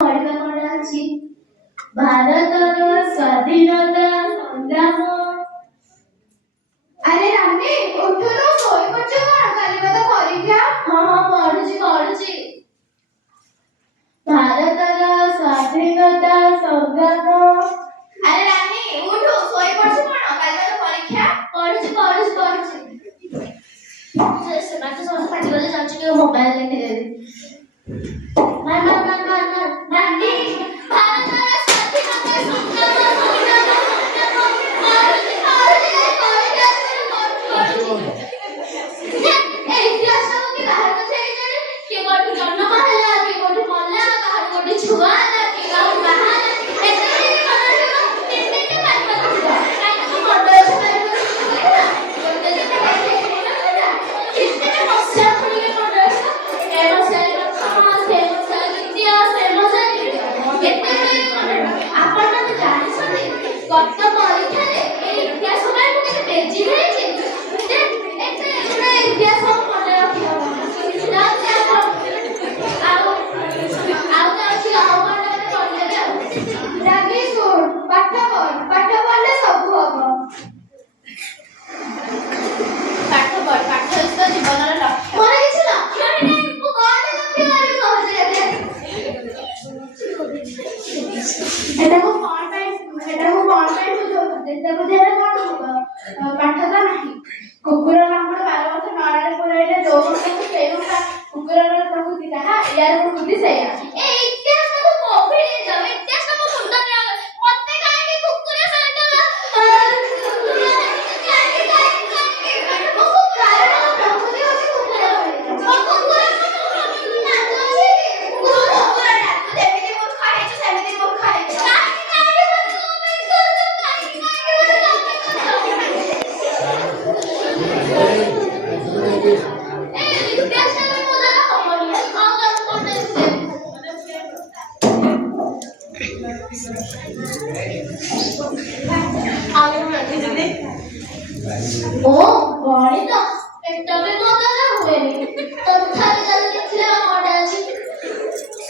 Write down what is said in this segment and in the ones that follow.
ପଢିବା କଣ ଅଛି? ଭାରତର ସ୍ୱାଧୀନତା ସଂଗ୍ରାମ। ଆରେ ରାନୀ ଉଠୁନୁ, ଶୋଇପଡୁଛୁ କଣ? କାଲି ତ ପରୀକ୍ଷା। ହଁ ପଢୁଛି। ଭାରତର ସ୍ୱାଧୀନତା ସଂଗ୍ରାମ। ଆରେ ରାନୀ ଉଠୁ, ଶୋଇପଡୁଛୁ କଣ? କାଲି ତ ପରୀକ୍ଷା। ପଢୁଛି। ସେମାନେ ତ ସମସ୍ତେ ପାଟି କଲେ ଯାଉଛି ଟିକେ ମୋବାଇଲ ଦେଖିଦେବି। ରାନୀ ଭାରତର ସ୍ୱାଧୀନତା କୁକୁର ଲାଙ୍ଗୁଡ଼ 12 ବର୍ଷ ନରାରେ ପୁରାଇଲେ ଯୋଉ ମଣିଷ ସେଇ କୁକୁରର ପ୍ରକୃତି ଯାହା ଏହାର ପ୍ରକୃତି ସେଇଆ। ଓ ଗଣିତ ଏଟା ବି ମୋ ଦ୍ୱାରା ହୁଏନି। ତଥାପି ଯଦି ଦେଖିଲେ ମନେ ଅଛି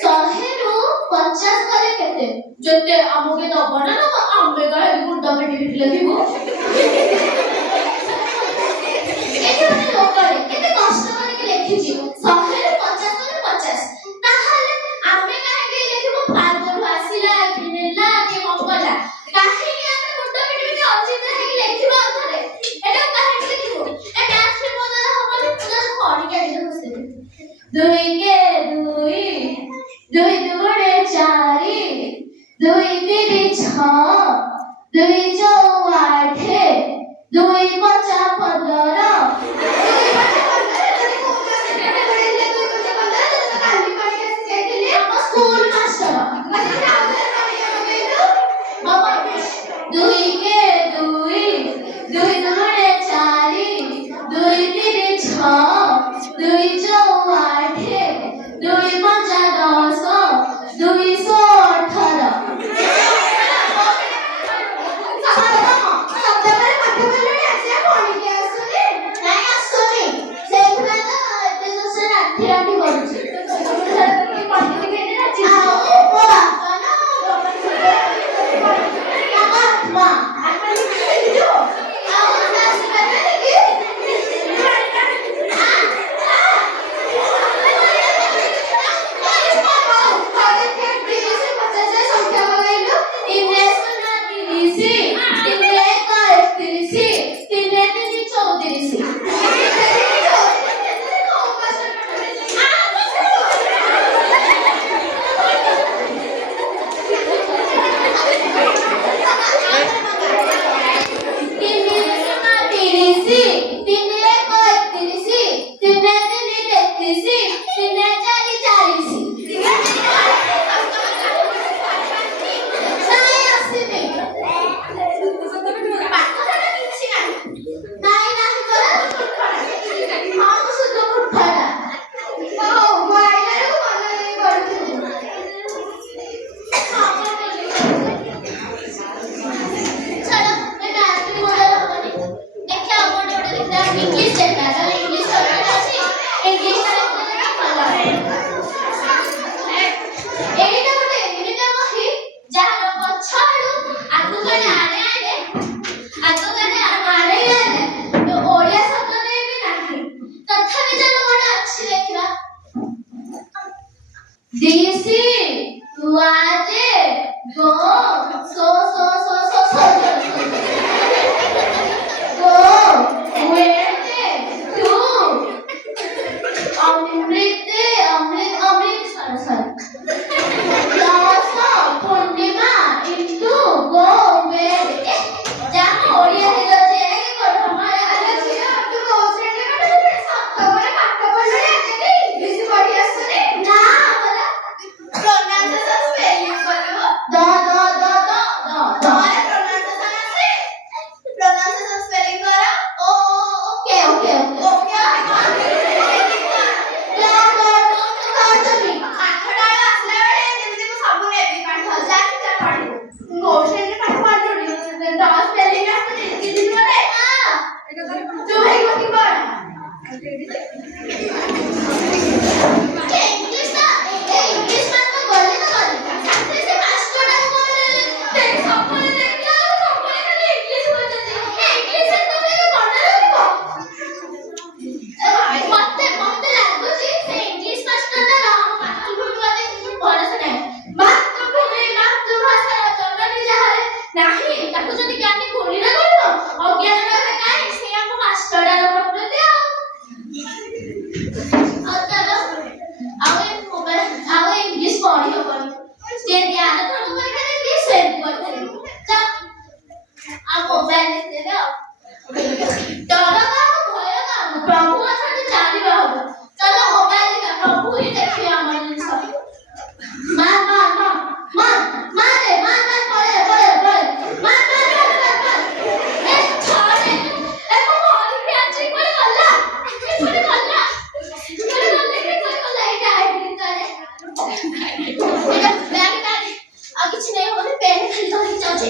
100ରୁ 50 କଲେ କେତେ? ଯେତେ ଆମକୁ ଦବ ନା ଆମେ କାଳେ ଗୁଣ୍ଡ ପିଟି ଲେଖିବୁ। ଏଠି ଗୋଟେ ଲୋକଟେ କେତେ କଷ୍ଟ କରିକି ଲେଖିଛି 100ରୁ 50 କଲେ 50। ତାହେଲେ ଆମେ କାହିଁକି ଲେଖିବୁ ପାର୍ବରୁ ଆସିଲା କି ନେଲା କି ମଙ୍ଗଲା? କାହିଁକି ଆମେ ଗୁଣ୍ଡ ପିଟି ଅଚିନ୍ତା ହେଇକି ଲେଖିବା ଅଥରେ? ଏଟା କାହିଁକି ଲେଖିବୁ? ଏଟା ଆକ୍ଚୁଆଲି ମୋ ଦ୍ୱାରା ହବନି। ମୁଁ ଯାହା କରିକି ଆଣିକି ବସିବି। 2 କେ 2 2 ଦୁଗୁଣେ 4 2 ତିନି 6 2 ଚଉ 8 2 ପଞ୍ଚା 15। सी वाजे गो सो सो सो सो सो गो वेटे टू अमृत अमृत अमृत सर दासा पूर्णिमा इंटू गो वेटे जहाँ ओडिया है जो चेहरे को हमारे अलग से तू ओसरे ने मैंने सब खबर पाठ पढ़ रहे हैं कि इंग्लिश बढ़िया सुने ना बोला pronunciation spelling बोलो द हमारे pronunciation spelling करो ओ ओके ओके ओके କିଛି ନାହିଁ, ପେନ୍ ଖାଲି ଧରିକି ଯାଉଛି।